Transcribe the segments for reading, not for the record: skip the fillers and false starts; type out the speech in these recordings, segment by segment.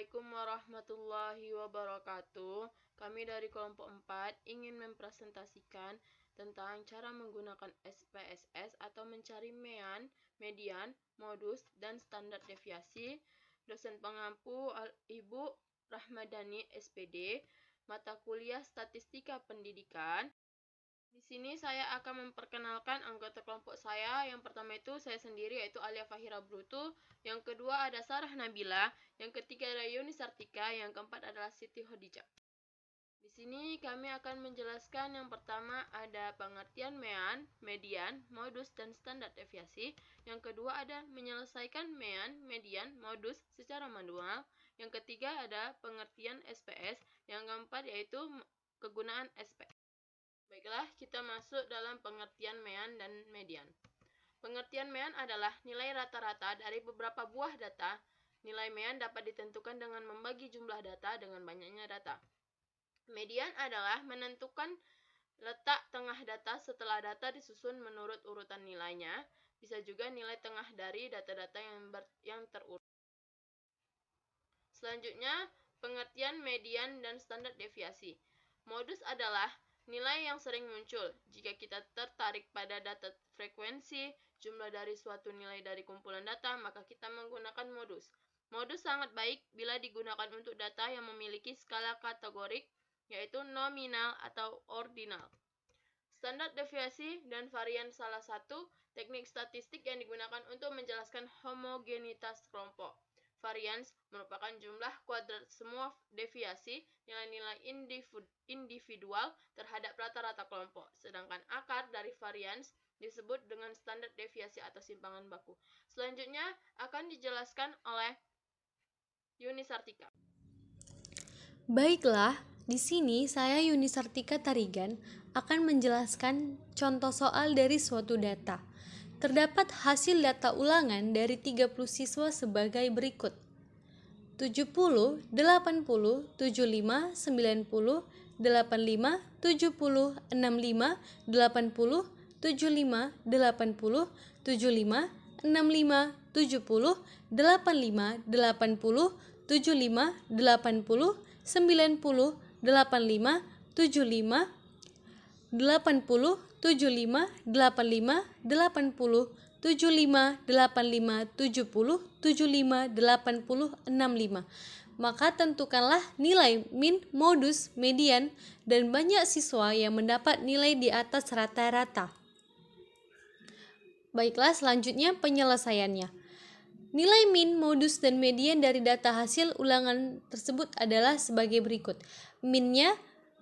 Assalamualaikum warahmatullahi wabarakatuh. Kami dari kelompok 4 ingin mempresentasikan tentang cara menggunakan SPSS atau mencari median, modus, dan standar deviasi. Dosen pengampu Ibu Rahmadani SPD, mata kuliah Statistika Pendidikan. Di sini saya akan memperkenalkan anggota kelompok saya. Yang pertama itu saya sendiri, yaitu Alia Fahira Brutu. Yang kedua ada Sarah Nabila. Yang ketiga ada Yuni Sartika. Yang keempat adalah Siti Khadijah. Di sini kami akan menjelaskan yang pertama ada pengertian median, modus, dan standar deviasi. Yang kedua ada menyelesaikan median, modus secara manual. Yang ketiga ada pengertian SPS. Yang keempat yaitu kegunaan SPS. Baiklah, kita masuk dalam pengertian mean dan median. Pengertian mean adalah nilai rata-rata dari beberapa buah data. Nilai mean dapat ditentukan dengan membagi jumlah data dengan banyaknya data. Median adalah menentukan letak tengah data setelah data disusun menurut urutan nilainya. Bisa juga nilai tengah dari data-data yang terurut. Selanjutnya, pengertian median dan standar deviasi. Modus adalah nilai yang sering muncul. Jika kita tertarik pada data frekuensi, jumlah dari suatu nilai dari kumpulan data, maka kita menggunakan modus. Modus sangat baik bila digunakan untuk data yang memiliki skala kategorik, yaitu nominal atau ordinal. Standar deviasi dan varian salah satu teknik statistik yang digunakan untuk menjelaskan homogenitas kelompok. Varians merupakan jumlah kuadrat semua deviasi nilai-nilai individual terhadap rata-rata kelompok. Sedangkan akar dari varians disebut dengan standar deviasi atau simpangan baku. Selanjutnya akan dijelaskan oleh Yuni Sartika. Baiklah, di sini saya Yuni Sartika Tarigan akan menjelaskan contoh soal dari suatu data. Terdapat hasil data ulangan dari 30 siswa sebagai berikut. 70, 80, 75, 90, 85, 70, 65, 80, 75, 80, 75, 65, 70, 85, 80, 75, 80, 90, 85, 75, 80, 75, 85, 80, 75, 85, 70, 75, 80, 65. Maka tentukanlah nilai min, modus, median, dan banyak siswa yang mendapat nilai di atas rata-rata. Baiklah, selanjutnya penyelesaiannya. Nilai min, modus, dan median dari data hasil ulangan tersebut adalah sebagai berikut. Minnya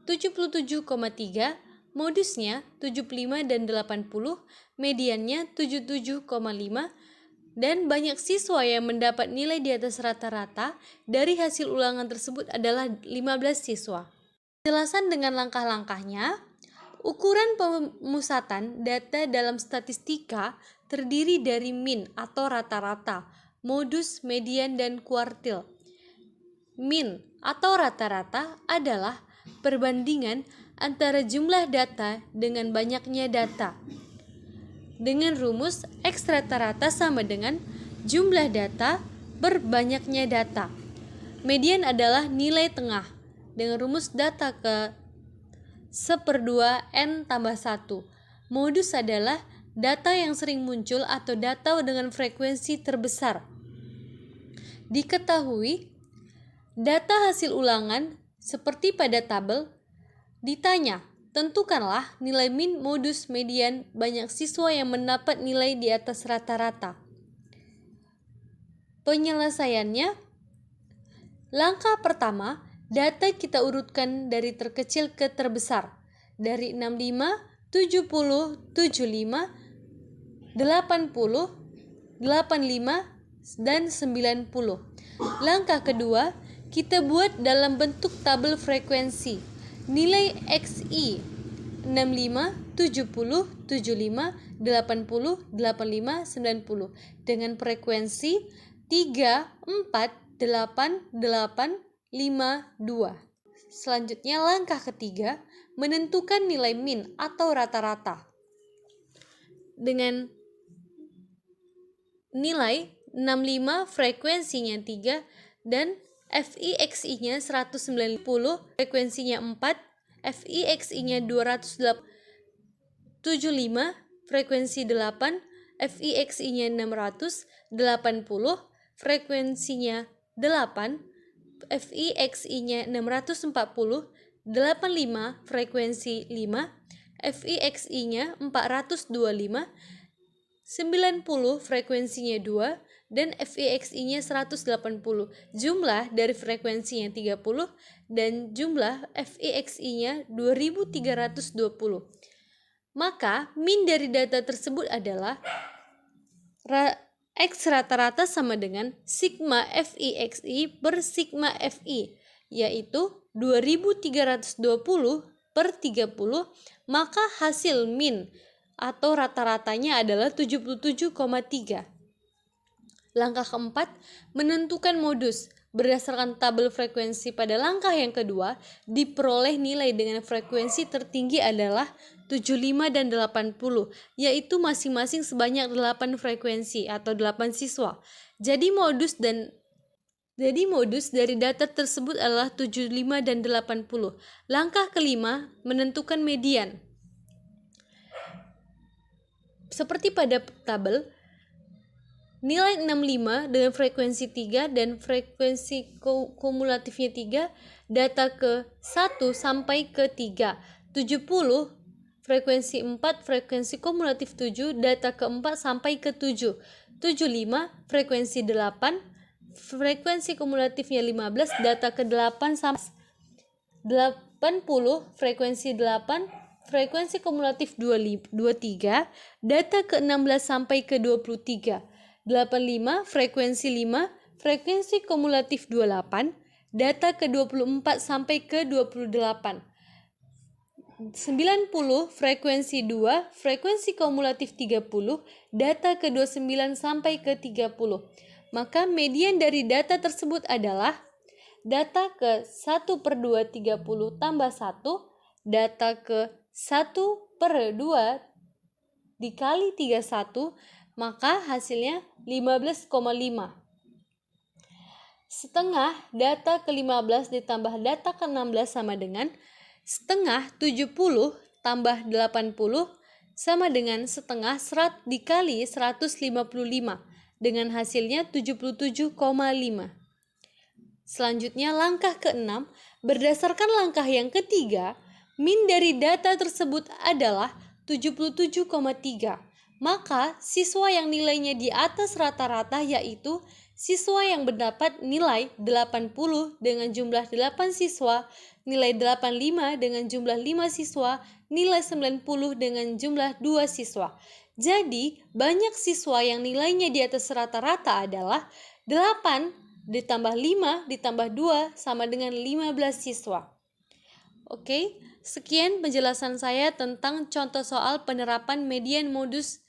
77,3, modusnya 75 dan 80, mediannya 77,5, dan banyak siswa yang mendapat nilai di atas rata-rata dari hasil ulangan tersebut adalah 15 siswa. Penjelasan dengan langkah-langkahnya. Ukuran pemusatan data dalam statistika terdiri dari min atau rata-rata, modus, median, dan kuartil. Min atau rata-rata adalah perbandingan antara jumlah data dengan banyaknya data. Dengan rumus X rata-rata sama dengan jumlah data per banyaknya data. Median adalah nilai tengah dengan rumus data ke 1/2 N tambah 1. Modus adalah data yang sering muncul atau data dengan frekuensi terbesar. Diketahui, data hasil ulangan seperti pada tabel ditanya, tentukanlah nilai min, modus, median banyak siswa yang mendapat nilai di atas rata-rata. Penyelesaiannya, langkah pertama, data kita urutkan dari terkecil ke terbesar, dari 65, 70, 75, 80, 85, dan 90. Langkah kedua, kita buat dalam bentuk tabel frekuensi. Nilai XI 65, 70, 75, 80, 85, 90 dengan frekuensi 3, 4, 8, 8, 5, 2. Selanjutnya langkah ketiga, menentukan nilai min atau rata-rata. Dengan nilai 65 frekuensinya 3 dan FIXI-nya 190, frekuensinya 4, FIXI-nya 275, frekuensi 8, FIXI-nya 680, frekuensinya 8, FIXI-nya 640, 85, frekuensi 5, FIXI-nya 425, 90, frekuensinya 2, dan FIXI-nya 180. Jumlah dari frekuensinya 30 dan jumlah FIXI-nya 2320. Maka min dari data tersebut adalah X rata-rata sama dengan sigma FIXI per sigma FI, yaitu 2320 per 30, maka hasil min atau rata-ratanya adalah 77,3. Langkah keempat, menentukan modus. Berdasarkan tabel frekuensi pada langkah yang kedua, diperoleh nilai dengan frekuensi tertinggi adalah 75 dan 80, yaitu masing-masing sebanyak 8 frekuensi atau 8 siswa. Jadi modus dari data tersebut adalah 75 dan 80. Langkah kelima, menentukan median. Seperti pada tabel, nilai 65 dengan frekuensi 3 dan frekuensi kumulatifnya 3, data ke 1 sampai ke 3. 70, frekuensi 4, frekuensi kumulatif 7, data ke 4 sampai ke 7. 75, frekuensi 8, frekuensi kumulatifnya 15, data ke 8 sampai 80, frekuensi 8, frekuensi kumulatif 23, data ke 16 sampai ke 23. 85, frekuensi 5, frekuensi kumulatif 28, data ke 24 sampai ke 28. 90, frekuensi 2, frekuensi kumulatif 30, data ke 29 sampai ke 30. Maka median dari data tersebut adalah data ke 1/2 30 tambah 1, data ke 1/2 dikali 31, maka hasilnya 15,5. Setengah data ke-15 ditambah data ke-16 sama dengan setengah 70 tambah 80 sama dengan setengah 100 dikali 155 dengan hasilnya 77,5. Selanjutnya langkah ke-6, berdasarkan langkah yang ketiga, min dari data tersebut adalah 77,3. Maka siswa yang nilainya di atas rata-rata yaitu siswa yang mendapat nilai 80 dengan jumlah 8 siswa, nilai 85 dengan jumlah 5 siswa, nilai 90 dengan jumlah 2 siswa. Jadi, banyak siswa yang nilainya di atas rata-rata adalah 8 ditambah 5 ditambah 2 sama dengan 15 siswa. Oke, sekian penjelasan saya tentang contoh soal penerapan median, modus,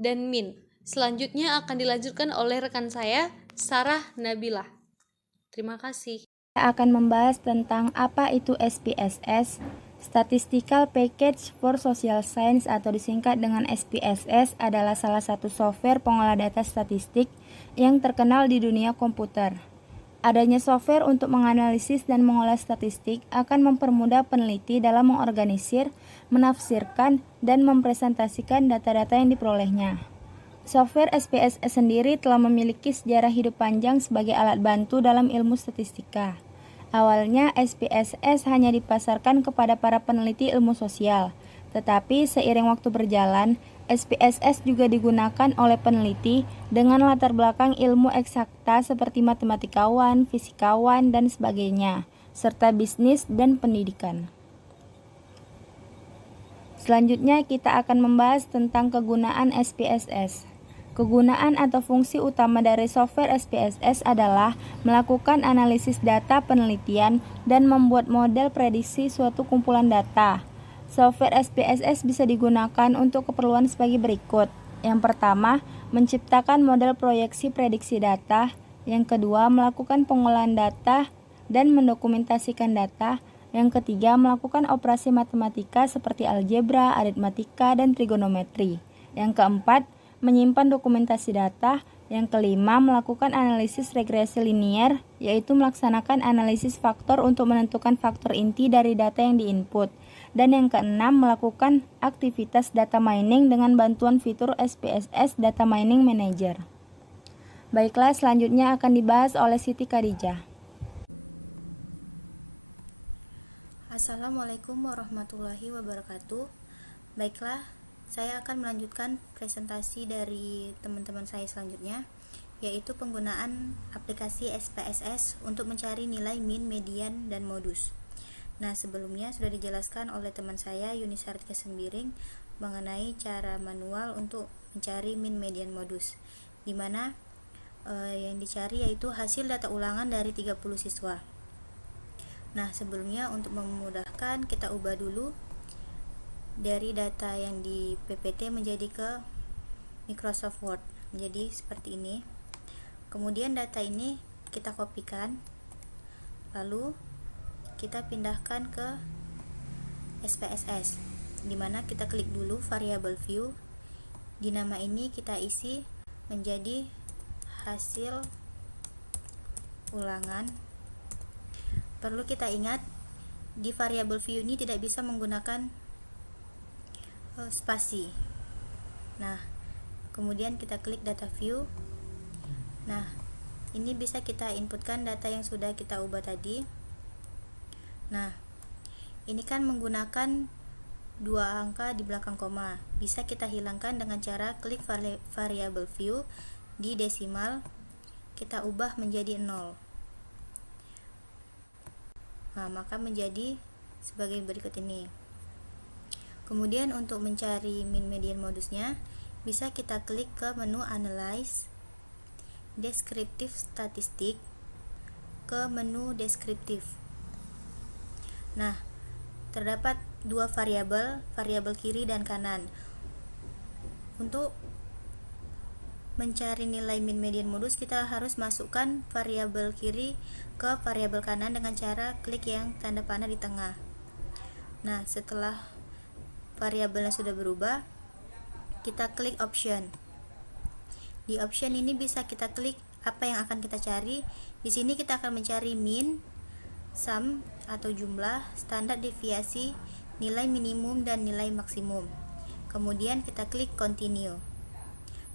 dan min. Selanjutnya akan dilanjutkan oleh rekan saya, Sarah Nabilah. Terima kasih. Saya akan membahas tentang apa itu SPSS, Statistical Package for Social Science atau disingkat dengan SPSS, adalah salah satu software pengolah data statistik yang terkenal di dunia komputer. Adanya software untuk menganalisis dan mengolah statistik akan mempermudah peneliti dalam mengorganisir, menafsirkan, dan mempresentasikan data-data yang diperolehnya. Software SPSS sendiri telah memiliki sejarah hidup panjang sebagai alat bantu dalam ilmu statistika. Awalnya SPSS hanya dipasarkan kepada para peneliti ilmu sosial, tetapi seiring waktu berjalan, SPSS juga digunakan oleh peneliti dengan latar belakang ilmu eksakta seperti matematikawan, fisikawan, dan sebagainya, serta bisnis dan pendidikan. Selanjutnya kita akan membahas tentang kegunaan SPSS. Kegunaan atau fungsi utama dari software SPSS adalah melakukan analisis data penelitian dan membuat model prediksi suatu kumpulan data. Software SPSS bisa digunakan untuk keperluan sebagai berikut. Yang pertama, menciptakan model proyeksi prediksi data. Yang kedua, melakukan pengolahan data dan mendokumentasikan data. Yang ketiga, melakukan operasi matematika seperti algebra, aritmatika, dan trigonometri. Yang keempat, menyimpan dokumentasi data. Yang kelima, melakukan analisis regresi linier, yaitu melaksanakan analisis faktor untuk menentukan faktor inti dari data yang diinput. Dan yang keenam, melakukan aktivitas data mining dengan bantuan fitur SPSS Data Mining Manager. Baiklah, selanjutnya akan dibahas oleh Siti Khadijah. Assalamualaikum warahmatullahi wabarakatuh. Baiklah, saya akan melanjutkan presentasi dari teman-teman saya selanjutnya, yaitu penggunaan aplikasi SPSS untuk mencari nilai min, median, dan modus. Nah, sebelumnya sudah dijelaskan oleh teman saya Yunisartika Sembiring mengenai cara manual untuk mencari min, median, modus, di mana yang dicari yaitu hasil data ulangan dari 30 siswa. Nah, sebelumnya untuk memudahkan kita ubah dulu dari data yang di PPT menjadi ke Microsoft Word. Jadi seperti ini. Kemudian data ini kita kopikan, lalu kita pindahkan ke SPSS, dimana kita klik dulu variable view. Di nama ini kita isi menjadi hasil ulangan. Perlu kita ingat, di variable view ini tidak bisa menggunakan spasi. Nah, kemudian kita klik data view. Nah, ini bisa kita inputkan data yang sudah kita ubah tadi. Nah, ini kan menggunakan 2 angka di belakang koma. Bisa kita hilangkan dengan cara klik variable view di desimal, kita ubah menjadi 0. Nah, maka menjadi sebagai berikut ini. Kemudian untuk mencari min, median, modusnya, bisa kita klik ke menu Analyze, Descriptive Statistik, ke menu Deskriptif. Nah, terdapat 2 variabel kiri dan kanan. Untuk mencari nilai min, median, modus, kita harus masukkan variabel kiri ke variabel kanan dengan cara klik yang tanda panah di tengah. Nah, setelah variabelnya sudah berubah, kita klik option. Di option ini bisa kita klik apa yang akan kita cari. Di sini kita akan mencari min, sum atau jumlah, standar deviasi, nilai minimum dan nilai maksimum. Kemudian kita klik continue.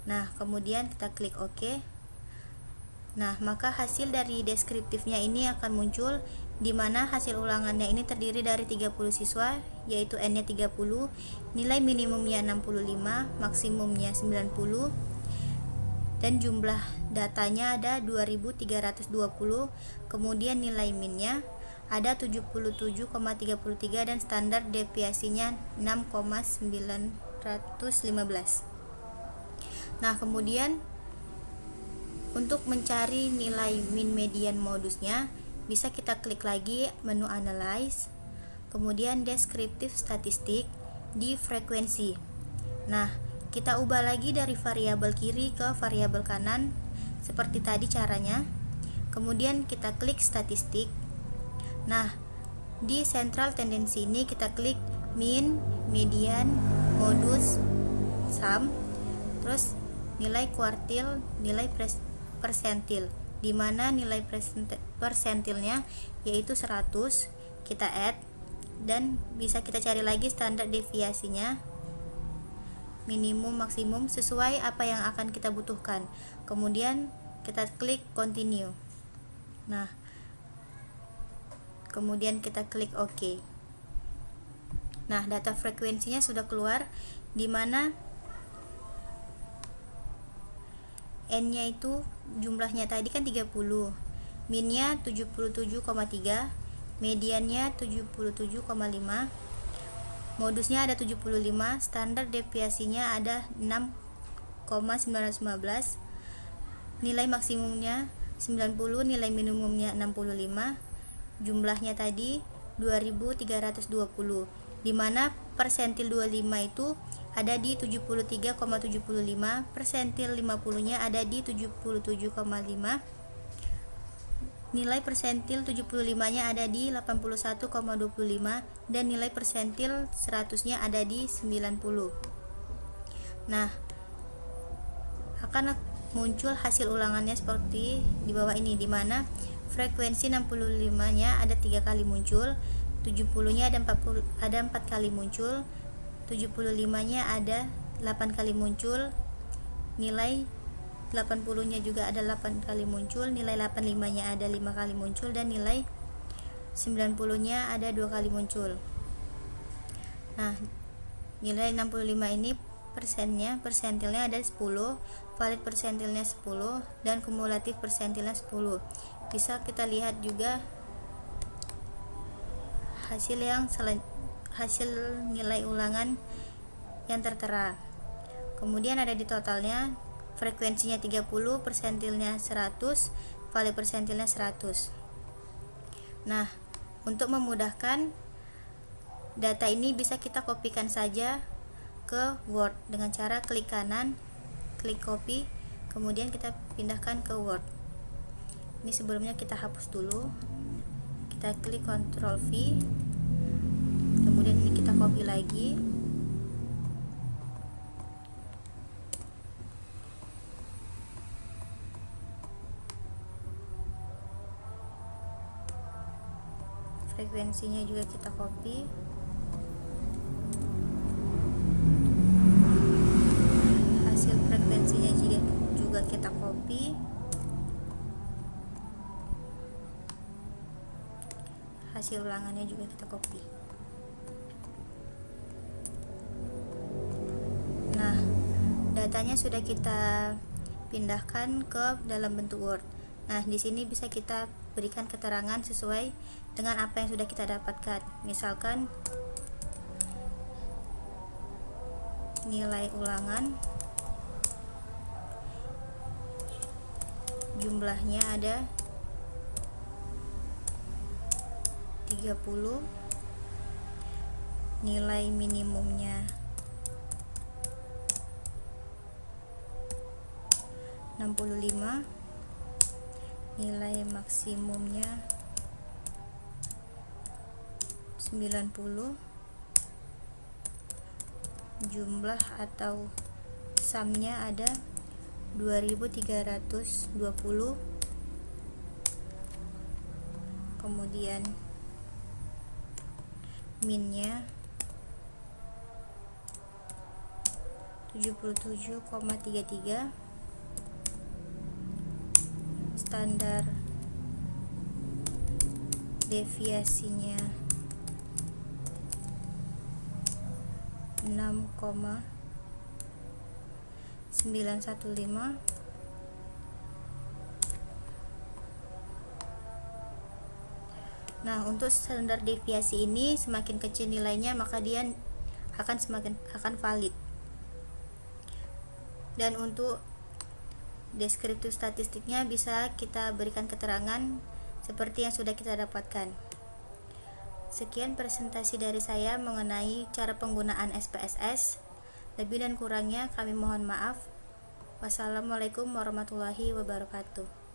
Nah, kemudian kita klik OK. Nah, maka hasil dari deskriptifnya ini akan muncul, di mana hasil ulangannya ini terdiri dari 30 siswa, yaitu N-nya 30, nilai minimumnya 65, maksimumnya 90, dan jumlah datanya ada 2320, kemudian nilai minnya ada 77,33 dan standar deviasinya 6,915. Nah, kemudian untuk mencari nilai min, median, modusnya, bisa kita klik lagi menu Analyze, kemudian Deskriptif Statistik di frekuensi. Nah, kita ubah lagi dari variabel kiri ke variabel kanan seperti tadi caranya. Kemudian kita klik statistik. Nah, di central tendency ini kita klik min, median, modus, sum, terus nilai kuartil, nilai persentil, di mana nilai persentilnya yaitu 100, kita add, dan bisa kita cari lagi standar deviasinya, minimum, maksimum, sesuai apa yang akan kita butuhkan. Kemudian kita klik continue. Nah, kemudian kita klik OK. Nah, data frekuensinya sudah keluar, di mana N-nya itu jumlahnya tadi kan 30, min-nya 77,3, mediannya 77,5, modusnya ada 75, standar deviasinya ada 6,915, nilai maksimumnya 90, nilai minimumnya 65, jumlahnya tadi 2320, di mana persentil 25 itu ada di 73,75, persentil 50-nya ada di 77,5, nilai persentil 75-nya ada di 81,25, dan nilai persentil 100-nya ada di 90. Nah, akan muncul hasil ulangannya seperti di bawah ini, di mana frekuensi 65-nya ada 3 kali muncul, 70-nya ada 4 kali muncul, 75-nya ada 8 kali muncul, nilai 80-nya juga ada 8 kali muncul, nilai 85-nya ada 5 kali muncul, dan nilai 90-nya ada 2 kali muncul. Nah, nilai 65 ini persentilnya ada 10, valid persentilnya 10, dan kumulatif persentilnya 10. Bisa kita lihat juga hasil nilai ulangan yang tertera. Kemudian ada di totalnya, frekuensinya 30, persentilnya 100, valid persentilnya 100. Nah, untuk memudahkan, data ini bisa kita kopikan saja ke Word dengan cara klik kanan, klik copy, kemudian kita pindahkan ke Word. Ini sebelumnya kita hapus dulu, kita klik Ctrl V, kemudian ini kita copy lagi, frekuensinya juga kita copy, hasil frekuensinya juga kita copy, hasil ulangannya juga kita copy. Nah, datanya sudah kita pindahkan ke dalam bentuk Word. Nah, di sini bisa kita berikan keterangan sesuai dengan apa yang sudah kita dapatkan. Misalkan nilai ulangan jumlahnya ada 30, nilai minimumnya 65, nilai maksimumnya 90, jumlah atau sumnya ada 2320, kemudian minnya 77,33, standar deviasinya 6,915. Nah, untuk standar deviasi ini semakin kecil nilainya, maka dia akan valid. Dan untuk deskriptif statistiknya bisa kita berikan keterangan seperti yang sudah kita dapatkan. Sekian presentasi dari saya mengenai cara penggunaan SPSS. Lebih dan kurangnya kami mohon maaf. Wassalamualaikum warahmatullahi wabarakatuh.